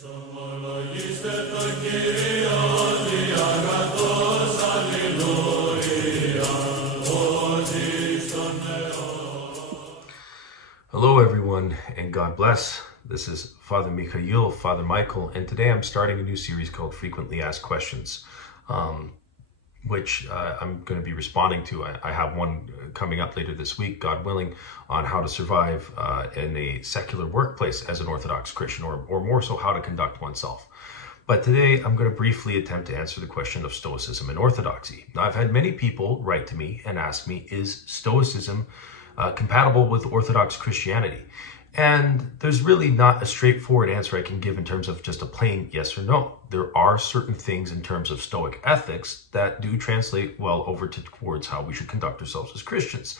Hello everyone, and God bless. This is Father Mikhail, Father Michael, and today I'm starting a new series called Frequently Asked Questions, which I'm going to be responding to. I have one coming up later this week, God willing, on how to survive in a secular workplace as an Orthodox Christian, or more so how to conduct oneself. But today I'm going to briefly attempt to answer the question of Stoicism and Orthodoxy. Now, I've had many people write to me and ask me, is Stoicism compatible with Orthodox Christianity? And there's really not a straightforward answer I can give in terms of just a plain yes or no. There are certain things in terms of Stoic ethics that do translate well over towards how we should conduct ourselves as Christians.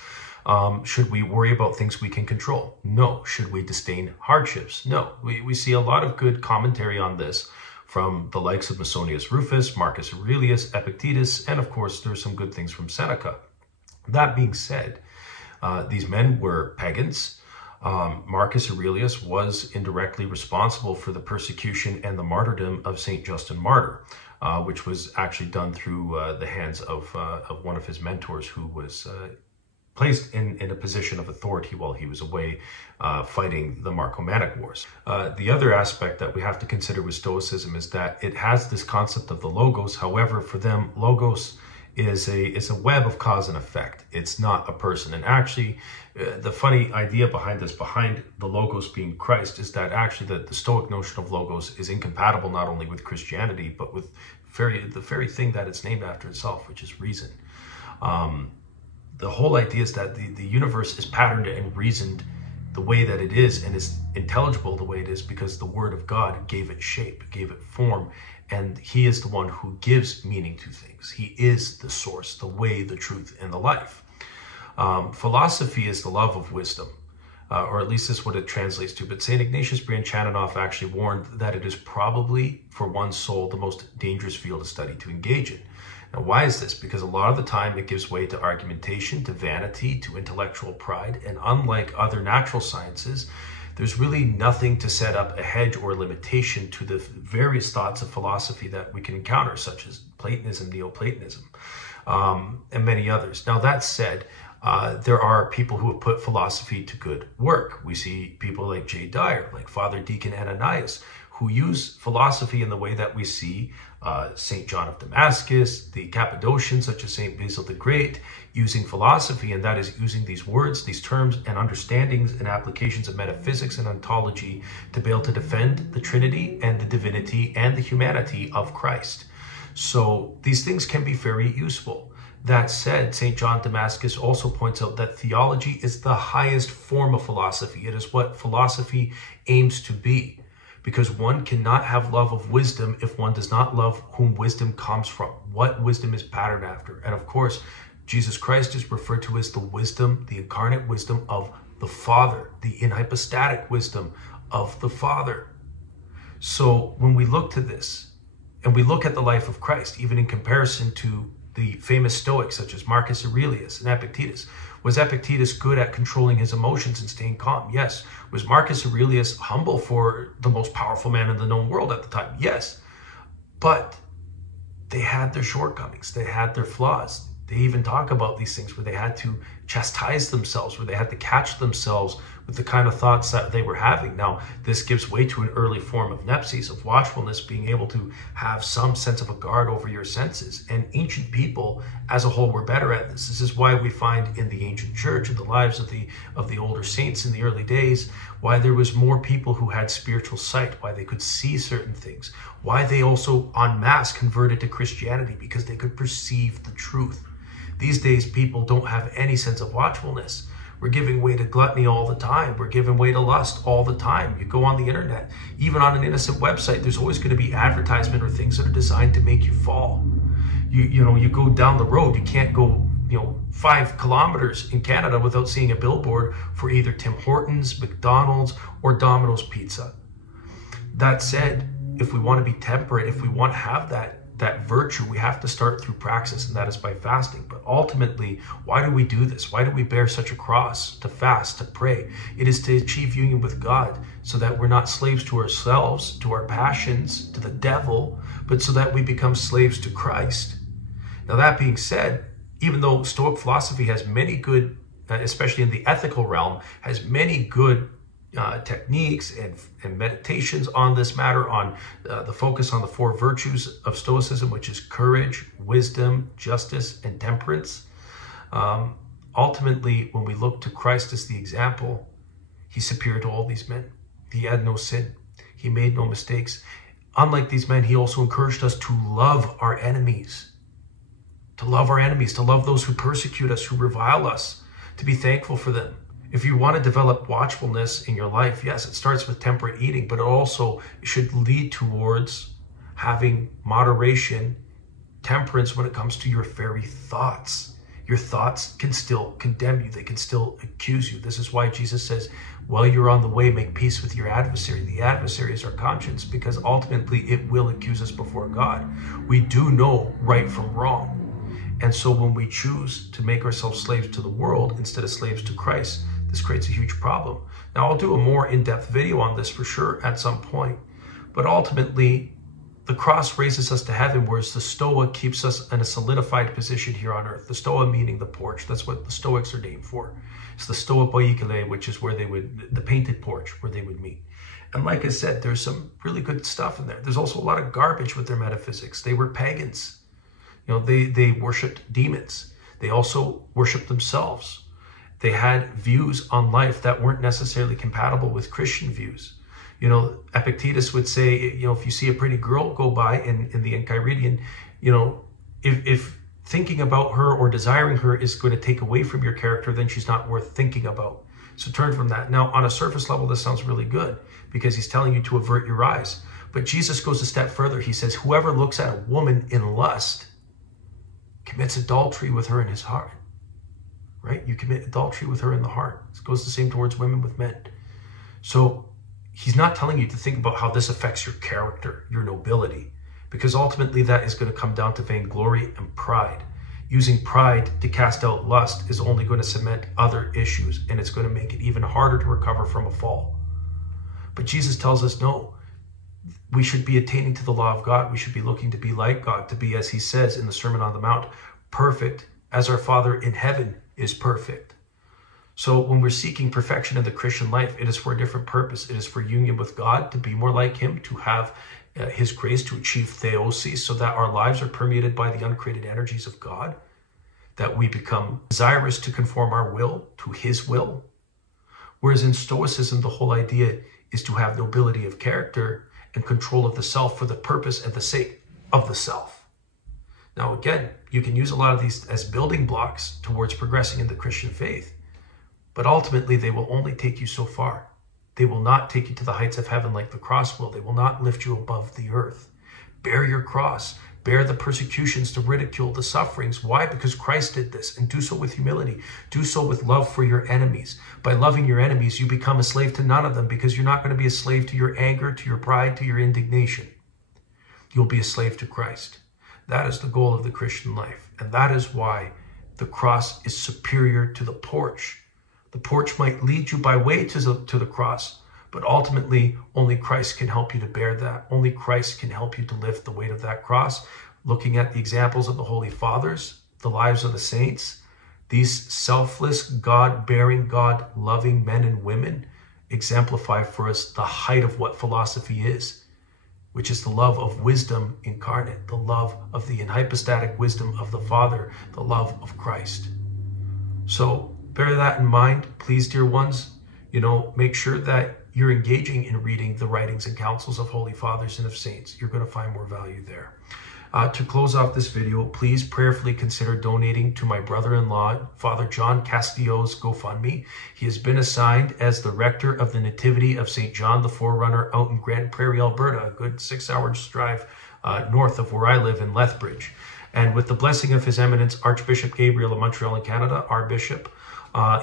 Should we worry about things we can control? No. Should we disdain hardships? No. We see a lot of good commentary on this from the likes of Musonius Rufus, Marcus Aurelius, Epictetus, and of course there's some good things from Seneca. That being said, these men were pagans. Marcus Aurelius was indirectly responsible for the persecution and the martyrdom of St. Justin Martyr, which was actually done through the hands of one of his mentors who was placed in a position of authority while he was away fighting the Marcomannic Wars. The other aspect that we have to consider with Stoicism is that it has this concept of the logos. However, for them, logos is a web of cause and effect. It's not a person. And actually, the funny idea behind this, behind the logos being Christ, is that actually the Stoic notion of logos is incompatible not only with Christianity, but with the very thing that it's named after itself, which is reason. The whole idea is that the universe is patterned and reasoned the way that it is, and is intelligible the way it is because the Word of God gave it shape, gave it form, and He is the one who gives meaning to things. He is the source, the way, the truth, and the life. Philosophy is the love of wisdom, or at least this is what it translates to. But St. Ignatius Brianchaninoff actually warned that it is probably, for one's soul, the most dangerous field of study to engage in. Now, why is this? Because a lot of the time it gives way to argumentation, to vanity, to intellectual pride, and unlike other natural sciences, there's really nothing to set up a hedge or limitation to the various thoughts of philosophy that we can encounter, such as Platonism, Neoplatonism, and many others. Now, that said, there are people who have put philosophy to good work. We see people like J. Dyer, like Father Deacon Ananias, who use philosophy in the way that we see St. John of Damascus, the Cappadocians, such as St. Basil the Great, using philosophy, and that is using these words, these terms, and understandings and applications of metaphysics and ontology to be able to defend the Trinity and the divinity and the humanity of Christ. So these things can be very useful. That said, St. John Damascus also points out that theology is the highest form of philosophy. It is what philosophy aims to be, because one cannot have love of wisdom if one does not love whom wisdom comes from, what wisdom is patterned after. And of course, Jesus Christ is referred to as the wisdom, the incarnate wisdom of the Father, the inhypostatic wisdom of the Father. So when we look to this, and we look at the life of Christ, even in comparison to the famous Stoics such as Marcus Aurelius and Epictetus. Was Epictetus good at controlling his emotions and staying calm? Yes. Was Marcus Aurelius humble for the most powerful man in the known world at the time? Yes. But they had their shortcomings. They had their flaws. They even talk about these things where they had to chastise themselves, where they had to catch themselves with the kind of thoughts that they were having. Now, this gives way to an early form of nepsis, of watchfulness, being able to have some sense of a guard over your senses. And ancient people as a whole were better at this. This is why we find in the ancient church, in the lives of the older saints in the early days, why there was more people who had spiritual sight, why they could see certain things, why they also en masse converted to Christianity, because they could perceive the truth. These days, people don't have any sense of watchfulness. We're giving way to gluttony all the time. We're giving way to lust all the time. You go on the internet, even on an innocent website, there's always going to be advertisement or things that are designed to make you fall. You go down the road, you can't go 5 kilometers in Canada without seeing a billboard for either Tim Hortons, McDonald's, or Domino's Pizza. That said, if we want to be temperate, if we want to have that virtue, we have to start through praxis, and that is by fasting. But ultimately, why do we do this? Why do we bear such a cross to fast, to pray? It is to achieve union with God. so that we're not slaves to ourselves, to our passions, to the devil, but so that we become slaves to Christ. Now, that being said, even though Stoic philosophy has many good, especially in the ethical realm, has many good techniques and meditations on this matter, on the focus on the four virtues of Stoicism, which is courage, wisdom, justice, and temperance. Ultimately, when we look to Christ as the example, he's superior to all these men. He had no sin. He made no mistakes. Unlike these men, he also encouraged us to love our enemies. To love our enemies, to love those who persecute us, who revile us, to be thankful for them. If you want to develop watchfulness in your life, yes, it starts with temperate eating, but it also should lead towards having moderation, temperance when it comes to your very thoughts. Your thoughts can still condemn you. They can still accuse you. This is why Jesus says, while you're on the way, make peace with your adversary. The adversary is our conscience, because ultimately it will accuse us before God. We do know right from wrong. And so when we choose to make ourselves slaves to the world instead of slaves to Christ, this creates a huge problem. Now, I'll do a more in-depth video on this for sure at some point. But ultimately, the cross raises us to heaven, whereas the Stoa keeps us in a solidified position here on earth. The Stoa meaning the porch. That's what the Stoics are named for. It's the Stoa Poikile, which is where they would, the painted porch, where they would meet. And like I said, there's some really good stuff in there. There's also a lot of garbage with their metaphysics. They were pagans. You know, they worshipped demons. They also worshipped themselves. They had views on life that weren't necessarily compatible with Christian views. You know, Epictetus would say, you know, if you see a pretty girl go by in the Enchiridion, you know, if thinking about her or desiring her is going to take away from your character, then she's not worth thinking about. So turn from that. Now, on a surface level, this sounds really good because he's telling you to avert your eyes. But Jesus goes a step further. He says, whoever looks at a woman in lust commits adultery with her in his heart. Right? You commit adultery with her in the heart. It goes the same towards women with men. So he's not telling you to think about how this affects your character, your nobility, because ultimately that is going to come down to vainglory and pride. Using pride to cast out lust is only going to cement other issues, and it's going to make it even harder to recover from a fall. But Jesus tells us, no, we should be attaining to the law of God. We should be looking to be like God, to be, as he says in the Sermon on the Mount, perfect as our Father in heaven is perfect. So when we're seeking perfection in the Christian life, it is for a different purpose. It is for union with God, to be more like him, to have his grace, to achieve theosis, so that our lives are permeated by the uncreated energies of God, that we become desirous to conform our will to his will. Whereas in Stoicism, the whole idea is to have nobility of character and control of the self for the purpose and the sake of the self. Now, again, you can use a lot of these as building blocks towards progressing in the Christian faith, but ultimately they will only take you so far. They will not take you to the heights of heaven like the cross will. They will not lift you above the earth. Bear your cross. Bear the persecutions, the ridicule, the sufferings. Why? Because Christ did this, and do so with humility. Do so with love for your enemies. By loving your enemies, you become a slave to none of them, because you're not going to be a slave to your anger, to your pride, to your indignation. You'll be a slave to Christ. That is the goal of the Christian life. And that is why the cross is superior to the porch. The porch might lead you by way to the cross, but ultimately only Christ can help you to bear that. Only Christ can help you to lift the weight of that cross. Looking at the examples of the Holy Fathers, the lives of the saints, these selfless, God-bearing, God-loving men and women exemplify for us the height of what philosophy is, which is the love of wisdom incarnate, the love of the hypostatic wisdom of the Father, the love of Christ. So bear that in mind, please, dear ones. You know, make sure that you're engaging in reading the writings and counsels of Holy Fathers and of saints. You're going to find more value there. To close off this video, please prayerfully consider donating to my brother-in-law, Father John Castillo's GoFundMe. He has been assigned as the rector of the Nativity of St. John the Forerunner out in Grande Prairie, Alberta, a good 6-hour drive north of where I live in Lethbridge. And with the blessing of His Eminence, Archbishop Gabriel of Montreal and Canada, our bishop,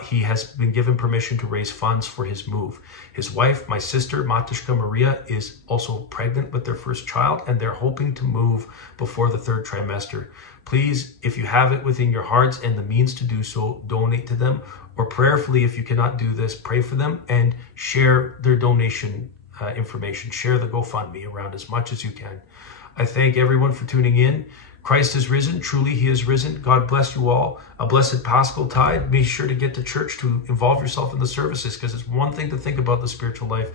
he has been given permission to raise funds for his move. His wife, my sister, Matushka Maria, is also pregnant with their first child, and they're hoping to move before the 3rd trimester. Please, if you have it within your hearts and the means to do so, donate to them. or prayerfully, if you cannot do this, pray for them and share their donation information. Share the GoFundMe around as much as you can. I thank everyone for tuning in. Christ is risen. Truly, he is risen. God bless you all. A blessed Paschal tide. Be sure to get to church, to involve yourself in the services, because it's one thing to think about the spiritual life.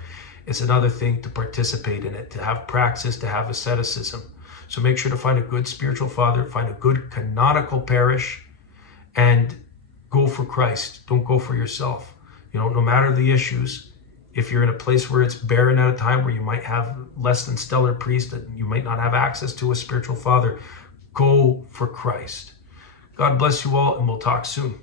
It's another thing to participate in it, to have praxis, to have asceticism. So make sure to find a good spiritual father, find a good canonical parish, and go for Christ. Don't go for yourself. You know, no matter the issues, if you're in a place where it's barren at a time, where you might have less than stellar priest, that you might not have access to a spiritual father, go for Christ. God bless you all, and we'll talk soon.